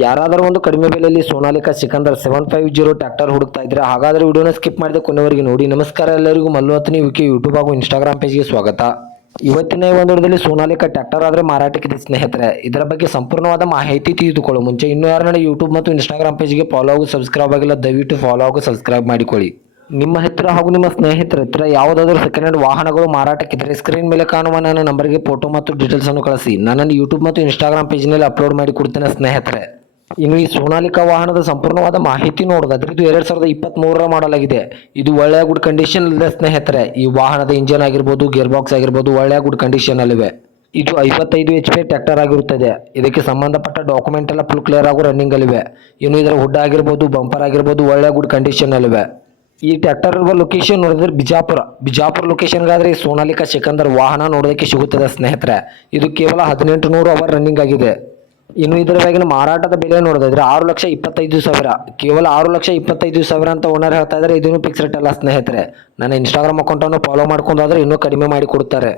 ಯಾರಾದರೂ ಒಂದು ಕಡಿಮೆ ಬೆಲೆಯಲ್ಲಿ ಸೋನಾಲಿಕಾ ಸಿಕಂದರ್ 750 ಟ್ರ್ಯಾಕ್ಟರ್ ಹುಡುಕ್ತಾ ಇದ್ರೆ ಹಾಗಾದರೆ ವಿಡಿಯೋನ ಸ್ಕಿಪ್ ಮಾಡದೆ ಕೊನೆವರೆಗೆ ನೋಡಿ. ನಮಸ್ಕಾರ ಎಲ್ಲರಿಗೂ, ಮಲ್ಲು ಹತ್ತನಿ ವಿಕೆ ಯೂಟ್ಯೂಬ್ ಹಾಗೂ ಇನ್ಸ್ಟಾಗ್ರಾಮ್ ಪೇಜ್ಗೆ ಸ್ವಾಗತ. ಇವತ್ತಿನ ಈ ಒಂದು ವಿಡಿಯೋದಲ್ಲಿ ಸೋನಾಲಿಕಾ ಟ್ರ್ಯಾಕ್ಟರ್ ಆದರೆ ಮಾರಾಟಕ್ಕಿದೆ ಸ್ನೇಹಿತರೆ. ಇದರ ಬಗ್ಗೆ ಸಂಪೂರ್ಣವಾದ ಮಾಹಿತಿ ತಿಳಿದುಕೊಳ್ಳೋ ಮುಂಚೆ ಇನ್ನೂ ಯಾರನ್ನ ಯೂಟ್ಯೂಬ್ ಮತ್ತು ಇನ್ಸ್ಟಾಗ್ರಾಮ್ ಪೇಜ್ಗೆ ಫಾಲೋ ಹಾಗೂ ಸಬ್ಸ್ಕ್ರೈಬ್ ಆಗಿಲ್ಲ, ದಯವಿಟ್ಟು ಫಾಲೋ ಹಾಗೂ ಸಬ್ಸ್ಕ್ರೈಬ್ ಮಾಡಿಕೊಳ್ಳಿ. ನಿಮ್ಮ ಹತ್ತಿರ ಹಾಗೂ ನಿಮ್ಮ ಸ್ನೇಹಿತರ ಹತ್ತಿರ ಯಾವುದಾದರೂ ಸೆಕೆಂಡ್ ಹ್ಯಾಂಡ್ ವಾಹನಗಳು ಮಾರಾಟಕ್ಕಿದ್ದರೆ ಸ್ಕ್ರೀನ್ ಮೇಲೆ ಕಾಣುವ ನನ್ನ ನಂಬರ್ಗೆ ಫೋಟೋ ಮತ್ತು ಡೀಟೇಲ್ಸ್ ಅನ್ನು ಕಳಿಸಿ. ನನ್ನನ್ನು ಯೂಟ್ಯೂಬ್ ಮತ್ತು ಇನ್ಸ್ಟಾಗ್ರಾಮ್ ಪೇಜ್ನಲ್ಲಿ ಅಪ್ಲೋಡ್ ಮಾಡಿ ಕೊಡ್ತೇನೆ ಸ್ನೇಹಿತರೆ. ಇನ್ನು ಈ ಸೋನಾಲಿಕಾ ವಾಹನದ ಸಂಪೂರ್ಣವಾದ ಮಾಹಿತಿ ನೋಡೋದಾದ್ರೆ ಇದು 2023 ಮಾಡಲ್ ಆಗಿದೆ. ಇದು ಒಳ್ಳೆಯ ಗುಡ್ ಕಂಡೀಷನ್ ಇದೆ ಸ್ನೇಹಿತರೆ. ಈ ವಾಹನದ ಇಂಜಿನ್ ಆಗಿರ್ಬೋದು, ಗೇರ್ ಬಾಕ್ಸ್ ಆಗಿರ್ಬೋದು ಒಳ್ಳೆಯ ಗುಡ್ ಕಂಡೀಷನ್ ಅಲ್ಲಿವೆ. ಇದು 55 HP ಟ್ರ್ಯಾಕ್ಟರ್ ಆಗಿರುತ್ತದೆ. ಇದಕ್ಕೆ ಸಂಬಂಧಪಟ್ಟ ಡಾಕ್ಯುಮೆಂಟ್ ಎಲ್ಲ ಫುಲ್ ಕ್ಲಿಯರ್ ಆಗೋ ರನ್ನಿಂಗ್ ಅಲ್ಲಿವೆ. ಇನ್ನು ಇದರ ಹುಡ್ ಆಗಿರ್ಬೋದು, ಬಂಪರ್ ಆಗಿರ್ಬೋದು ಒಳ್ಳೆಯ ಗುಡ್ ಕಂಡೀಷನ್ ಅಲ್ಲಿವೆ. ಈ ಟ್ರ್ಯಾಕ್ಟರ್ ಇರುವ ಲೊಕೇಶನ್ ನೋಡಿದ್ರೆ ಬಿಜಾಪುರ ಲೊಕೇಶನ್ಗಾದ್ರೆ ಈ ಸೋನಾಲಿಕಾ ಸಿಕಂದರ್ ವಾಹನ ನೋಡೋದಕ್ಕೆ ಸಿಗುತ್ತದೆ ಸ್ನೇಹಿತರೆ. ಇದು ಕೇವಲ 1800 ಅವರ್ ರನ್ನಿಂಗ್ ಆಗಿದೆ. ಇನ್ನು ಇದರ ಬಗೆಗಿನ ಮಾರಾಟದ ಬೆಲೆ ನೋಡೋದಾದ್ರೆ 6,25,000, ಕೇವಲ 6,25,000 ಅಂತ ಓನರ್ ಹೇಳ್ತಾ ಇದ್ದಾರೆ. ಇದನ್ನು ಫಿಕ್ಸ್ ರೇಟ್ ಅಲ್ಲ ಸ್ನೇಹಿತರೆ. ನನ್ನ ಇನ್ಸ್ಟಾಗ್ರಾಮ್ ಅಕೌಂಟನ್ನು ಫಾಲೋ ಮಾಡ್ಕೊಂಡಾದ್ರೆ ಇನ್ನೂ ಕಡಿಮೆ ಮಾಡಿ ಕೊಡ್ತಾರೆ.